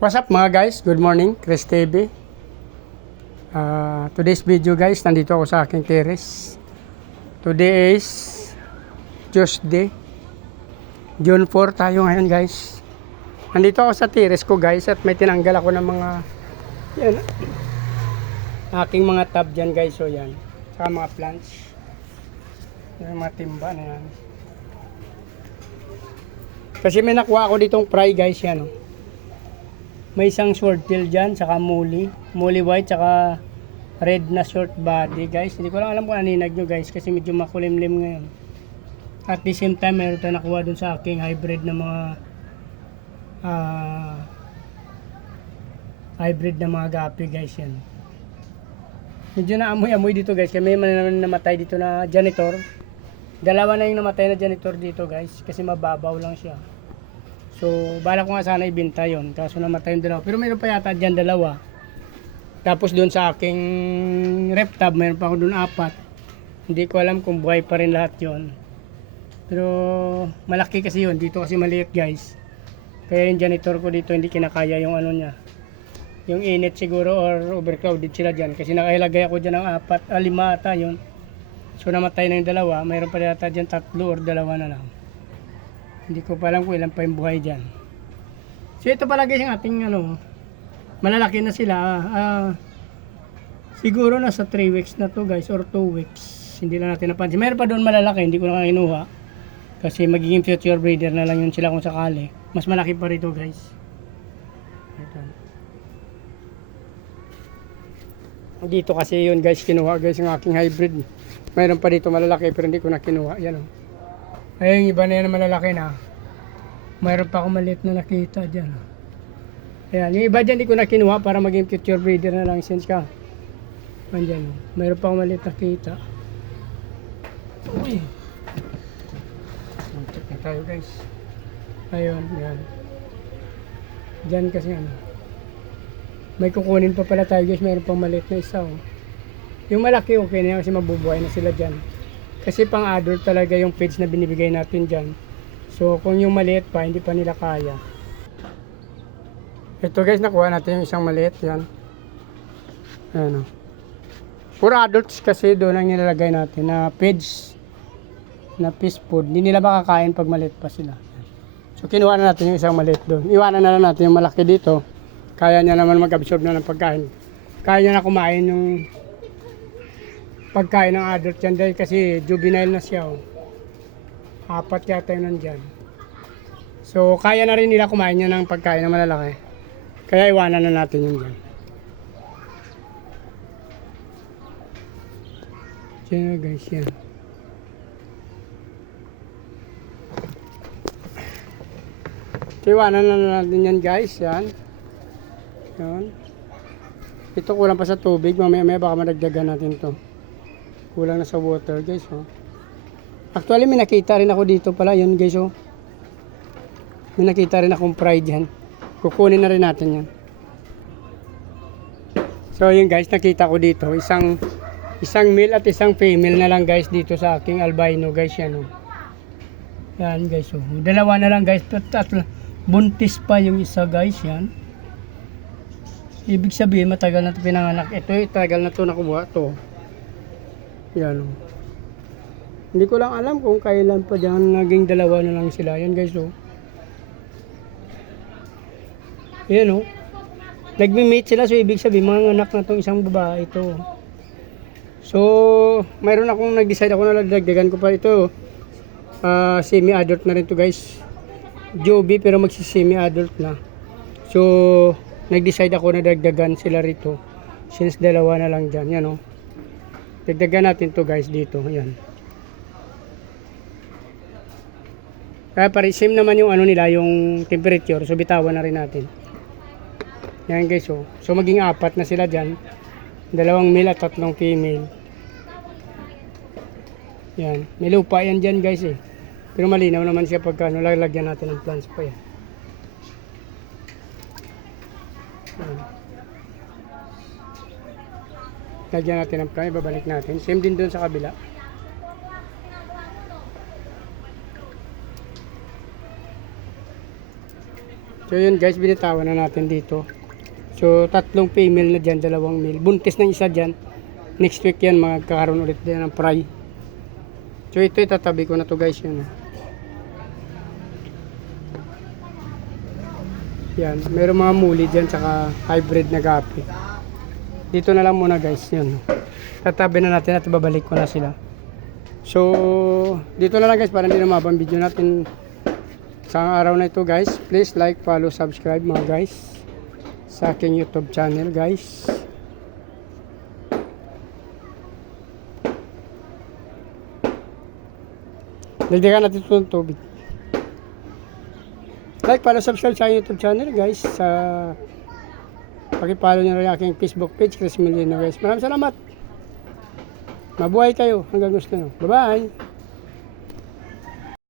What's up mga guys? Good morning, Chris TV. Uh, today's video guys, nandito ako sa aking terrace. Today is Tuesday. June 4 tayo ngayon guys. Nandito ako sa terrace ko guys at may tinanggal ako ng mga yan, aking mga tab dyan guys. So yan. Saka mga plants. Yung mga timba na yan. Kasi may nakuha ako ditong fry guys yan. Oh. May isang short tail dyan, saka muli. Muli white, saka red na short body, guys. Hindi ko lang alam kung aninag nyo, guys, kasi medyo makulimlim ngayon. At the same time, meron tayong nakuha dun sa aking hybrid na mga ah, hybrid na mga gapi, guys, yan. Medyo naamoy-amoy dito, guys, may man namatay dito na janitor. Dalawa na yung namatay na janitor dito, guys, kasi mababaw lang siya. So, bala ko nga sana ibenta yon kaso namatay yung dalawa. Pero meron pa yata dyan dalawa. Tapos doon sa aking rep tab, meron pa ako doon apat. Hindi ko alam kung buhay pa rin lahat yon Pero malaki kasi yon Dito kasi maliit guys. Kaya yung janitor ko dito hindi kinakaya yung ano niya. Yung init siguro or overcrowded sila dyan. Kasi nakailagay ako dyan ng apat, ah, lima ata yun. So namatay na yung dalawa. Mayroon pa yata dyan tatlo or dalawa na lang. Hindi ko pa alam kung ilan pa yung buhay dyan. So ito pala guys yung ating ano, malalaki na sila. Ah, siguro nasa 3 weeks na to guys or 2 weeks. Hindi na natin napansin. Meron pa doon malalaki, hindi ko na kinuha. Kasi magiging future breeder na lang yun sila kung sakali. Mas malaki pa rito guys. Ito. Dito kasi yun guys kinuha guys yung aking hybrid. Mayroon pa dito malalaki pero hindi ko na kinuha. Yan o. Ayun, iba na yan na malalaki na. Mayroon pa akong maliit na nakita dyan. Ayan, yung iba dyan di ko na kinuha para maging future breeder na lang since ka. Andyan, mayroon pa akong maliit na kita. Uy! Check na tayo guys. Ayun, yan. Dyan kasi ano. May kukunin pa pala tayo guys, mayroon pang maliit na isa. Oh. Yung malaki okay na yan kasi mabubuhay na sila dyan. Kasi pang adult talaga yung feeds na binibigay natin dyan. So kung yung maliit pa, hindi pa nila kaya. Ito guys, nakuha natin yung isang maliit yan. Ayan o. Puro adults kasi doon ang nilalagay natin na feeds na fish food. Hindi nila makakain pag maliit pa sila. So kinuha na natin yung isang maliit doon. Iwanan na lang natin yung malaki dito. Kaya niya naman mag-absorb na ng pagkain. Kaya niya na kumain yung pagkain ng adult yan dahil kasi juvenile na siya. Oh. Apat yata yun nandyan. So, kaya na rin nila kumain niya ng pagkain na malalaki. Kaya iwanan na natin yun dyan. Yan na guys, yan. Iwanan na natin yan guys, yan. Yan. Ito kulang pa sa tubig, mamaya maya baka madagdagan natin to. Kulang na sa water guys, oh. Actually, may nakita rin ako dito pala, yun guys, oh. May nakita rin akong fry dyan. Kukunin na rin natin yan. So, yun guys, nakita ko dito, isang isang male at isang female na lang guys dito sa aking albino guys yan, oh. Yan guys, oh. Dalawa na lang guys, at, at buntis pa yung isa guys, yan. Ibig sabihin, matagal na ito pinanganak. Ito, eh, tagal na ito nakuha to. Yan. Hindi ko lang alam kung kailan pa dyan naging dalawa na lang sila. Yan guys, oh. Yan, oh. Nagmi-mate sila, so ibig sabihin, mga anak na itong isang babae ito. So, mayroon akong nag-decide ako na dagdagan ko pa ito. Ah, semi-adult na rin to guys. Joby, pero magsi-semi-adult na. So, nag-decide ako na dagdagan sila rito. Since dalawa na lang dyan. Yan, oh. Dagdagan natin to guys dito. Yan. Kaya pare same naman yung ano nila, yung temperature. So bitawan na rin natin. Yan guys oh. So maging apat na sila dyan. Dalawang male at tatlong female. Yan. May lupa yan dyan guys eh. Pero malinaw naman siya pagka ano, lalagyan natin ng plants pa yan. Yan. Lagyan natin ng plants, babalik natin. Same din doon sa kabila. So yun guys, binitawan na natin dito. So tatlong female na dyan, dalawang male. Buntis ng isa dyan. Next week yan, magkakaroon ulit din ng fry. So ito itatabi ko na to guys yun. Yan, meron mga muli dyan tsaka hybrid na gapi. Dito na lang muna guys, yun. Tatabi na natin at babalik ko na sila. So, dito na lang guys para hindi na mabang video natin sa araw na ito guys. Please like, follow, subscribe mga guys sa aking YouTube channel guys. Dagdagan natin ito ng tubig. Like, follow, subscribe sa YouTube channel guys. Sa pakipollow nyo rin aking Facebook page, Chris Molino guys. Maraming salamat. Mabuhay kayo hanggang gusto nyo. Bye-bye!